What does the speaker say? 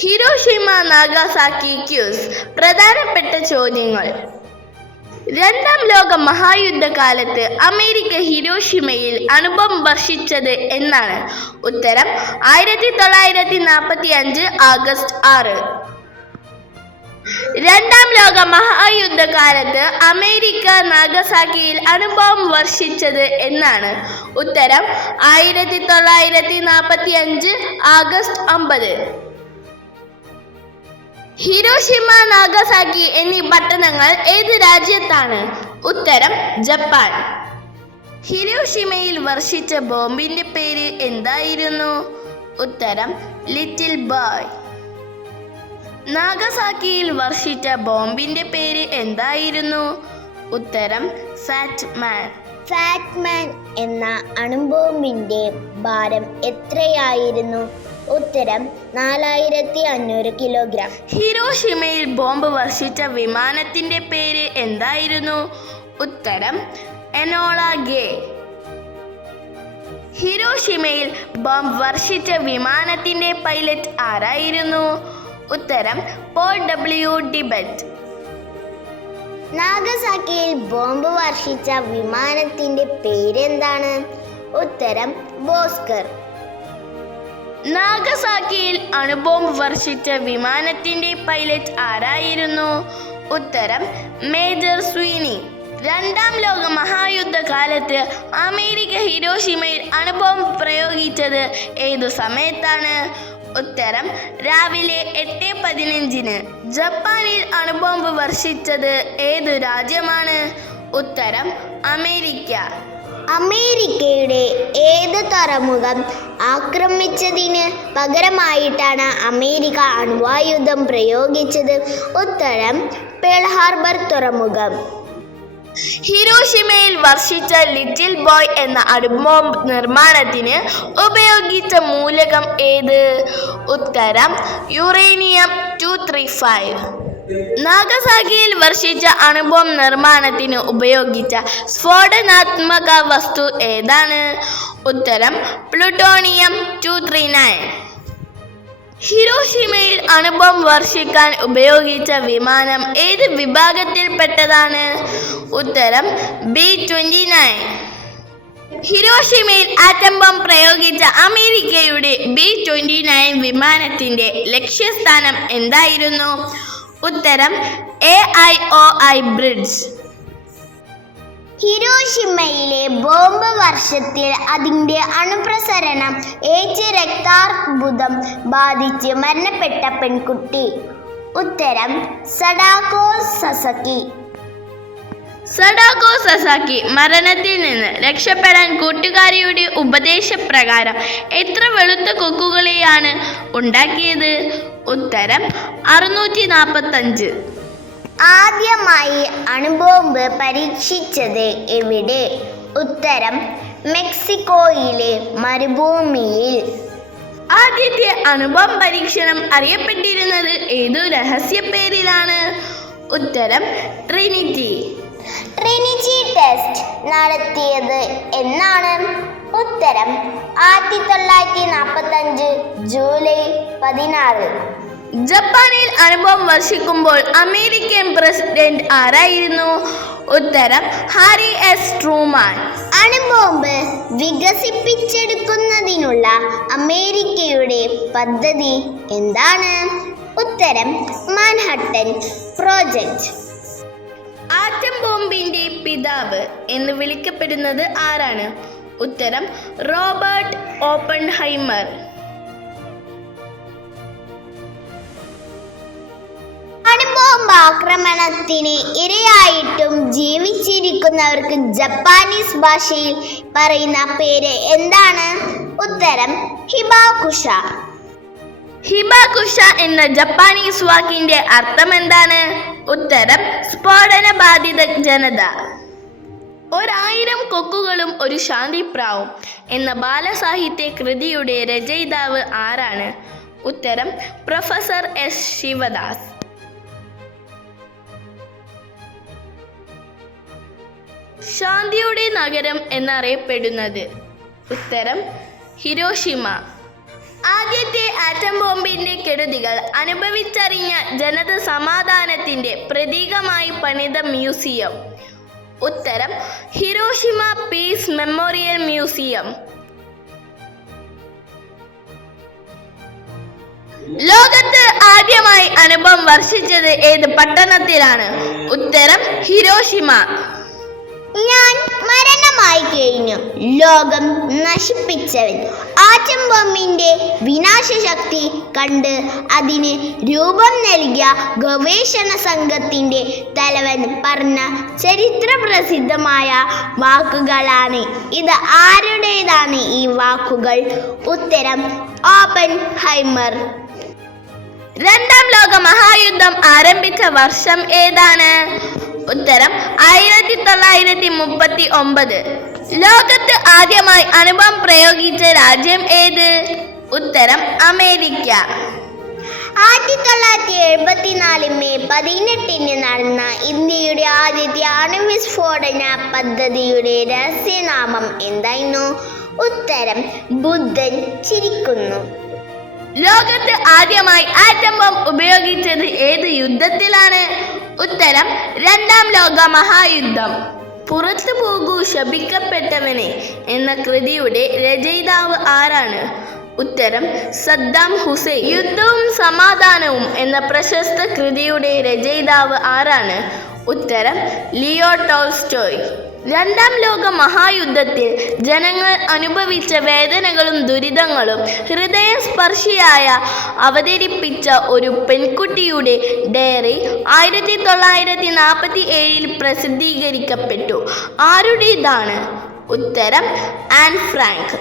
Hiroshima നാഗാസാക്കി quiz. പ്രധാനപ്പെട്ട ചോദ്യങ്ങൾ. രണ്ടാം ലോക മഹായുദ്ധകാലത്ത് അമേരിക്ക ഹിരോഷിമയിൽ അണുബോംബ് വർഷിച്ചത് എന്നാണ്? ഉത്തരം 1945 ആഗസ്റ്റ് 6. രണ്ടാം ലോക മഹായുദ്ധകാലത്ത് അമേരിക്ക നാഗസാക്കിയിൽ അണുബോംബ് വർഷിച്ചത് എന്നാണ്? ഉത്തരം 1945 ആഗസ്റ്റ് 9. ഹിരോഷിമ നാഗസാക്കി എന്നീ പട്ടണങ്ങൾ ഏത് രാജ്യത്താണ്? ഉത്തരം ജപ്പാൻ. ഹിരോഷിമയിൽ വർഷിച്ച ബോംബിന്റെ പേര് എന്തായിരുന്നു? ഉത്തരം ലിറ്റിൽ ബോയ്. നാഗസാക്കിയിൽ വർഷിച്ച ബോംബിന്റെ പേര് എന്തായിരുന്നു? ഉത്തരം ഫാറ്റ് മാൻ. ഫാറ്റ് മാൻ എന്ന അണുബോംബിന്റെ ഭാരം എത്രയായിരുന്നു? ഉത്തരം 4500 കിലോഗ്രാം. ഹിരോഷിമയിൽ ബോംബ് വർഷിച്ച വിമാനത്തിന്റെ പേര് എന്തായിരുന്നു? ഉത്തരം എനോള ഗേ. ഹിരോഷിമയിൽ ബോംബ് വർഷിച്ച വിമാനത്തിന്റെ പൈലറ്റ് ആരായിരുന്നു? ഉത്തരം പോൾ ഡബ്ല്യു ഡിബറ്റ്. നാഗസാക്കിയിൽ ബോംബ് വർഷിച്ച വിമാനത്തിന്റെ പേരെന്താണ്? ഉത്തരം ബോസ്കർ. നാഗസാക്കിയിൽ അണുബോംബ് വർഷിച്ച വിമാനത്തിന്റെ പൈലറ്റ് ആരായിരുന്നു? ഉത്തരം മേജർ സ്വീനി. രണ്ടാം ലോക മഹായുദ്ധകാലത്ത് അമേരിക്ക ഹിരോഷിമയിൽ അണുബോംബ് പ്രയോഗിച്ചത് ഏതു സമയത്താണ്? ഉത്തരം രാവിലെ 8:15. ജപ്പാനിൽ അണുബോംബ് വർഷിച്ചത് ഏതു രാജ്യമാണ്? ഉത്തരം അമേരിക്ക. അമേരിക്കയുടെ ഏത് തുറമുഖം ആക്രമിച്ചതിന് പകരമായിട്ടാണ് അമേരിക്ക അണ്വായുധം പ്രയോഗിച്ചത്? ഉത്തരം പേൾ ഹാർബർ തുറമുഖം. ഹിരോഷിമയിൽ വർഷിച്ച ലിറ്റിൽ ബോയ് എന്ന അണുബോംബ് നിർമ്മാണത്തിന് ഉപയോഗിച്ച മൂലകം ഏത്? ഉത്തരം യുറേനിയം 235. നാഗസാക്കിയിൽ വർഷിച്ച അണുബോംബ് നിർമ്മാണത്തിന് ഉപയോഗിച്ച സ്ഫോടനാത്മക വസ്തു ഏതാണ്? ഉത്തരം പ്ലൂട്ടോണിയം 239. ഹിരോഷിമയിൽ അണുബോംബ് വർഷിക്കാൻ ഉപയോഗിച്ച വിമാനം ഏത് വിഭാഗത്തിൽപ്പെട്ടതാണ്? ഉത്തരം B-29. ഹിരോഷിമയിൽ ആറ്റം ബോംബ് പ്രയോഗിച്ച അമേരിക്കയുടെ B-29 വിമാനത്തിന്റെ ലക്ഷ്യസ്ഥാനം എന്തായിരുന്നു? ഉത്തരം AIOI ബ്രിഡ്ജ്. ഹിരോഷിമയിലെ ബോംബ് വർഷത്തിൽ അതിന്റെ അണുപ്രസരണം ഏറ്റ് രക്താർബുദം ബാധിച്ച് മരണപ്പെട്ട പെൺകുട്ടി? ഉത്തരം സഡാക്കോ സസക്കി. സഡാക്കോ സസാക്കി മരണത്തിൽ നിന്ന് രക്ഷപ്പെടാൻ കൂട്ടുകാരിയുടെ ഉപദേശപ്രകാരം എത്ര വെളുത്ത കൊക്കുകളെയാണ് ഉണ്ടാക്കിയത്? ഉത്തരം 645. ആദ്യമായി അണുബോംബ് പരീക്ഷിച്ചത് എവിടെ? ഉത്തരം മെക്സിക്കോയിലെ മരുഭൂമിയിൽ. ആദ്യത്തെ അണുബോംബ് പരീക്ഷണം അറിയപ്പെട്ടിരുന്നത് ഏതു രഹസ്യ പേരിലാണ്? ഉത്തരം ട്രിനിറ്റി. ട്രിനിറ്റി ടെസ്റ്റ് നടത്തിയത് എന്നാണ്? ഉത്തരം 1945 ജൂലൈ 16. ജപ്പാനിൽ അണുബോംബ് വർഷിക്കുമ്പോൾ അമേരിക്കൻ പ്രസിഡന്റ് ആരായിരുന്നു? ഉത്തരം ഹാരി എസ് ട്രൂമാൻ. അണുബോംബ് വികസിപ്പിച്ചെടുക്കുന്നതിനുള്ള അമേരിക്കയുടെ പദ്ധതി എന്താണ്? ഉത്തരം മാൻഹട്ടൻ പ്രോജക്റ്റ്. ആറ്റം ബോംബിന്റെ പിതാവ് എന്ന് വിളിക്കപ്പെടുന്നത് ആരാണ്? ഉത്തരം റോബർട്ട് ഓപ്പൺഹൈമർ. അണുബോംബ് ആക്രമണത്തിന് ഇരയായിട്ടും ജീവിച്ചിരിക്കുന്നവർക്ക് ജപ്പാനീസ് ഭാഷയിൽ പറയുന്ന പേര് എന്താണ്? ഉത്തരം ഹിബാകുഷ. ഹിബാകുഷ എന്ന ജപ്പാനീസ് വാക്കിന്റെ അർത്ഥം എന്താണ്? ഉത്തരം സ്ഫോടന ബാധിത ജനത. 1000 കൊക്കുകളും ഒരു ശാന്തിപ്രാവും എന്ന ബാലസാഹിത്യ കൃതിയുടെ രചയിതാവ് ആരാണ്? ഉത്തരം പ്രൊഫസർ എസ് ശിവദാസ്. ശാന്തിയുടെ നഗരം എന്നറിയപ്പെടുന്നത്? ഉത്തരം ഹിരോഷിമ. ആദ്യത്തെ ആറ്റം ബോംബിന്റെ കെടുതികൾ അനുഭവിച്ചറിഞ്ഞ ജനത സമാധാനത്തിന്റെ പ്രതീകമായി പണിത മ്യൂസിയം. ഉത്തരം ഹിരോഷിമ പീസ് മെമ്മോറിയൽ മ്യൂസിയം. ലോകത്ത് ആദ്യമായി അണുബോംബ് വർഷിച്ചത് ഏത് പട്ടണത്തിലാണ്? ഉത്തരം ഹിരോഷിമ. ഞാൻ മരണമായി കഴിഞ്ഞു, ലോകം നശിപ്പിച്ചവൻ. ആറ്റം ബോംബിന്റെ വിനാശശക്തി കണ്ട് അതിന് രൂപം നൽകിയ ഗവേഷണ സംഘത്തിന്റെ തലവൻ പറഞ്ഞ ചരിത്രപ്രസിദ്ധമായ വാക്കുകളാണ് ഇത്. ആരുടേതാണ് ഈ വാക്കുകൾ? ഉത്തരം ഓപ്പൻഹൈമർ. രണ്ടാം ലോക മഹായുദ്ധം ആരംഭിച്ച വർഷം ഏതാണ്? ഉത്തരം 1939. ലോകത്ത് ആദ്യമായി അണുബോംബ് പ്രയോഗിച്ച രാജ്യം ഏത്? ഉത്തരം അമേരിക്ക. 1974 മെയ് 18 നടന്ന ഇന്ത്യയുടെ ആദ്യത്തെ അണുവിസ്ഫോടന പദ്ധതിയുടെ രഹസ്യനാമം എന്തായിരുന്നു? ഉത്തരം ബുദ്ധൻ ചിരിക്കുന്നു. ലോകത്ത് ആദ്യമായി ആറ്റം ബോംബ് ഉപയോഗിച്ചത് ഏത് യുദ്ധത്തിലാണ്? ഉത്തരം രണ്ടാം ലോക മഹായുദ്ധം. പുറത്തു പോകൂ ശപിക്കപ്പെട്ടവനെ എന്ന കൃതിയുടെ രചയിതാവ് ആരാണ്? ഉത്തരം സദ്ദാം ഹുസൈൻ. യുദ്ധവും സമാധാനവും എന്ന പ്രശസ്ത കൃതിയുടെ രചയിതാവ് ആരാണ്? ഉത്തരം ലിയോ ടോൾസ്റ്റോയ്. രണ്ടാം ലോക മഹായുദ്ധത്തിൽ ജനങ്ങൾ അനുഭവിച്ച വേദനകളും ദുരിതങ്ങളും ഹൃദയസ്പർശിയായ അവതരിപ്പിച്ച ഒരു പെൺകുട്ടിയുടെ ഡയറി 1947 പ്രസിദ്ധീകരിക്കപ്പെട്ടു. ആരുടേതാണ്? ഉത്തരം ആൻ ഫ്രാങ്ക്.